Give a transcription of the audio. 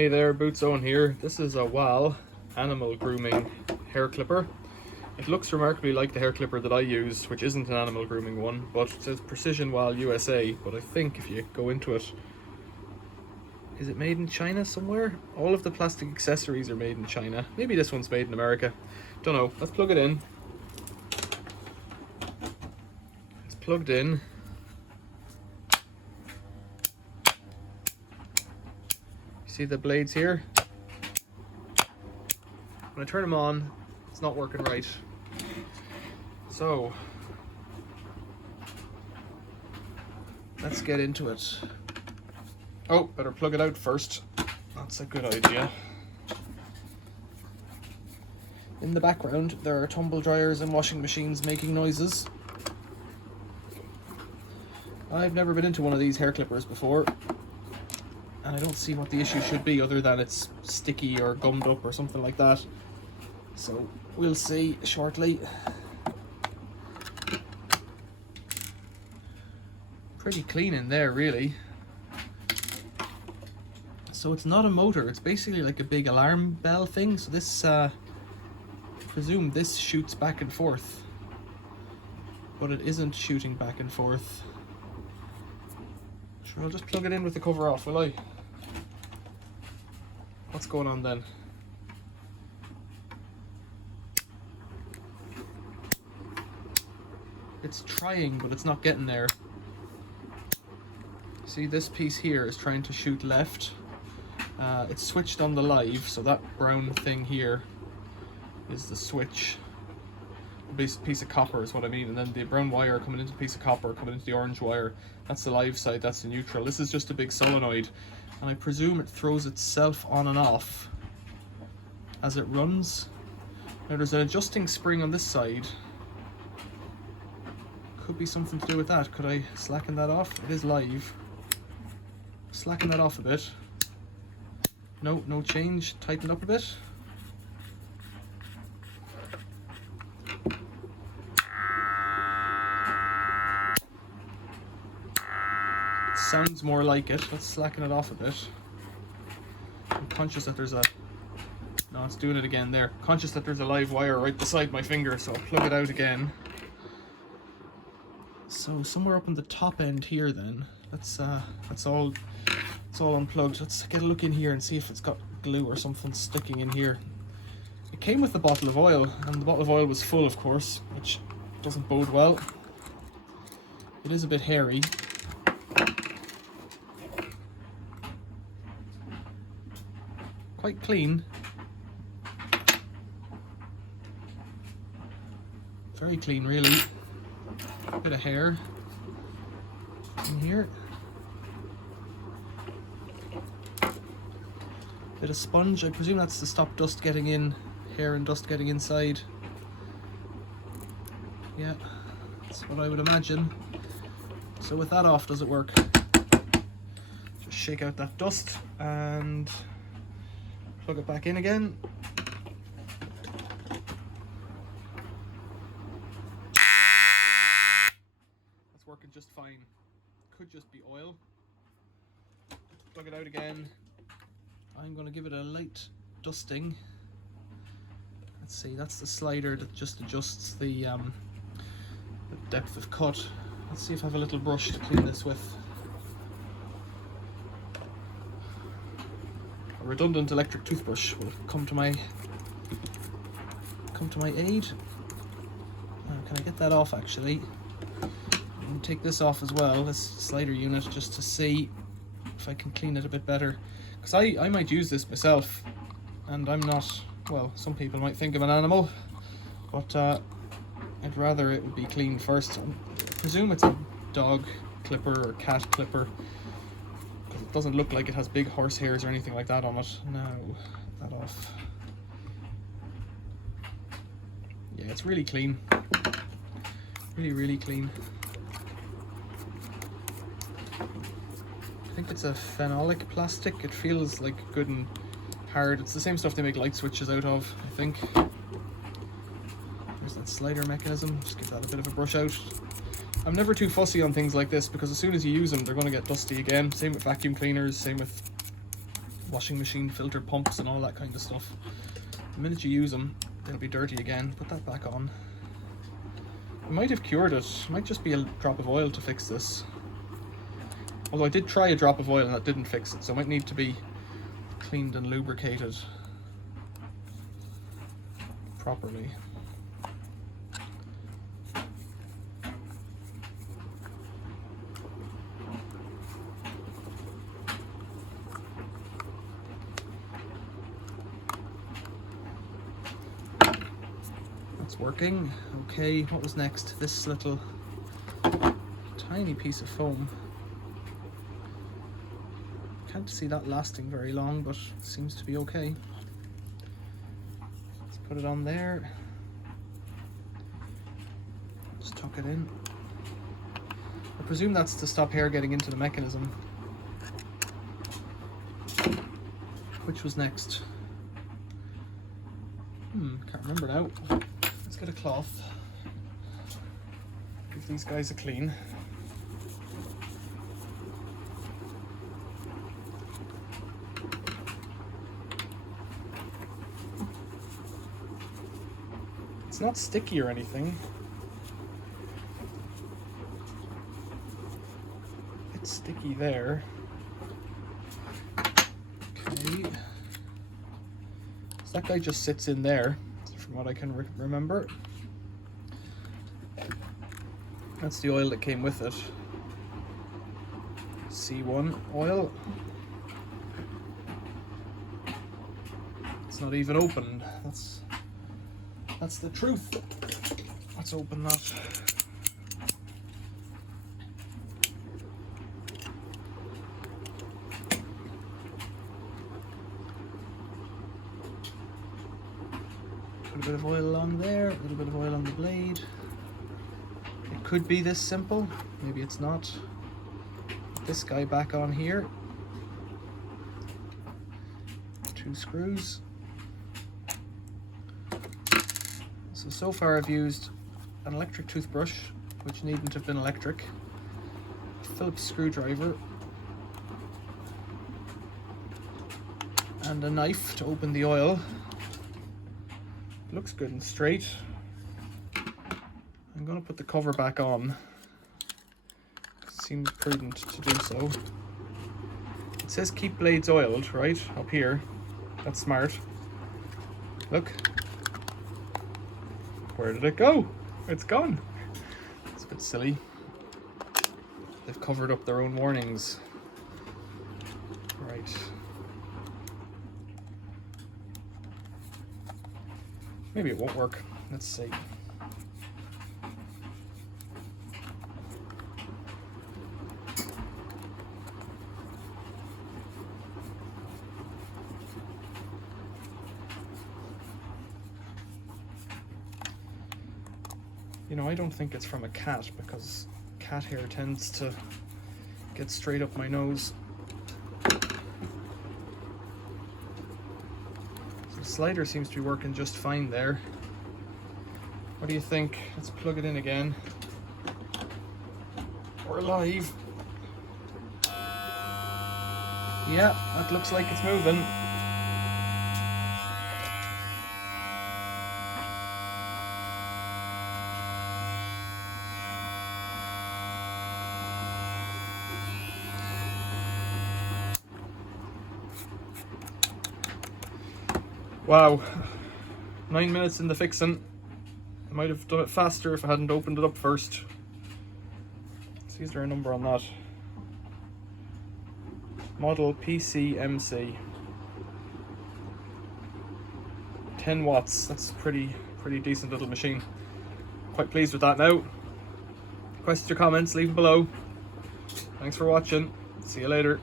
Hey there, Boots Owen here. This is a Wahl animal grooming hair clipper. It looks remarkably like the hair clipper that I use, which isn't an animal grooming one, but it says Precision Wahl USA. But I think if you go into it, is it made in China somewhere? All of the plastic accessories are made in China. Maybe this one's made in America. Don't know. Let's plug it in. It's plugged in. See the blades here? When I turn them on, it's not working right. So let's get into it. Oh, better plug it out first. That's a good idea. In the background, there are tumble dryers and washing machines making noises. I've never been into one of these hair clippers before, and I don't see what the issue should be other than it's sticky or gummed up or something like that. So we'll see shortly. Pretty clean in there, really. So it's not a motor, it's basically like a big alarm bell thing. So this, I presume this shoots back and forth, but it isn't shooting back and forth. Sure, I'll just plug it in with the cover off, will I? What's going on then? It's trying, but it's not getting there. See, this piece here is trying to shoot left. It's switched on the live, so that brown thing here is the switch. This piece of copper is what I mean, and then the brown wire coming into the piece of copper, coming into the orange wire. That's the live side, that's the neutral. This is just a big solenoid, and I presume it throws itself on and off as it runs. Now there's an adjusting spring on this side. Could be something to do with that. Could I slacken that off? It is live. Slacken that off a bit. No, no change. Tighten it up a bit. Sounds more like it. Let's slacken it off a bit. I'm conscious that there's a... No, it's doing it again there. Conscious that there's a live wire right beside my finger, so I'll plug it out again. So somewhere up on the top end here then, that's all unplugged. Let's get a look in here and see if it's got glue or something sticking in here. It came with a bottle of oil, and the bottle of oil was full, of course, which doesn't bode well. It is a bit hairy. Quite clean. Very clean, really. A bit of hair in here. Bit of sponge. I presume that's to stop dust getting in, hair and dust getting inside. Yeah, that's what I would imagine. So with that off, does it work? Just shake out that dust and plug it back in again. That's working just fine. Could just be oil. Plug it out again. I'm going to give it a light dusting. Let's see, that's the slider that just adjusts the depth of cut. Let's see if I have a little brush to clean this with. A redundant electric toothbrush will come to my aid. Can I get that off actually? I'm going to take this off as well, this slider unit, just to see if I can clean it a bit better. Because I might use this myself, and I'm not, well, some people might think I'm an animal, but I'd rather it would be cleaned first. I presume it's a dog clipper or cat clipper, because it doesn't look like it has big horse hairs or anything like that on it. Now, that off. Yeah, it's really clean. Really, really clean. I think it's a phenolic plastic. It feels like good and hard. It's the same stuff they make light switches out of, I think. There's that slider mechanism. Just give that a bit of a brush out. I'm never too fussy on things like this because as soon as you use them, they're going to get dusty again. Same with vacuum cleaners, same with washing machine filter pumps and all that kind of stuff. The minute you use them, they'll be dirty again. Put that back on. I might have cured it. It might just be a drop of oil to fix this. Although I did try a drop of oil and that didn't fix it, so it might need to be cleaned and lubricated properly. That's working. Okay, what was next? This little tiny piece of foam. Can't see that lasting very long, but it seems to be okay. Let's put it on there. Just tuck it in. I presume that's to stop hair getting into the mechanism. Which was next? Can't remember now. Let's get a cloth. Give these guys a clean. It's not sticky or anything. It's sticky there. Okay. So that guy just sits in there, from what I can remember. That's the oil that came with it. C1 oil. It's not even opened. That's the truth. Let's open that. Put a bit of oil on there, a little bit of oil on the blade. It could be this simple, maybe it's not. Put this guy back on here. 2 screws. So far I've used an electric toothbrush, which needn't have been electric, a Phillips screwdriver, and a knife to open the oil. Looks good and straight. I'm going to put the cover back on. Seems prudent to do so. It says keep blades oiled, right? Up here. That's smart. Look. Where did it go? It's gone. It's a bit silly. They've covered up their own warnings. Right. Maybe it won't work. Let's see. You know, I don't think it's from a cat, because cat hair tends to get straight up my nose. So the slider seems to be working just fine there. What do you think? Let's plug it in again. We're live. Yeah, that looks like it's moving. Wow, 9 minutes in the fixing. I might have done it faster if I hadn't opened it up first. See, is there a number on that? Model PCMC. 10 watts, that's pretty decent little machine. Quite pleased with that now. Questions or comments, leave them below. Thanks for watching. See you later.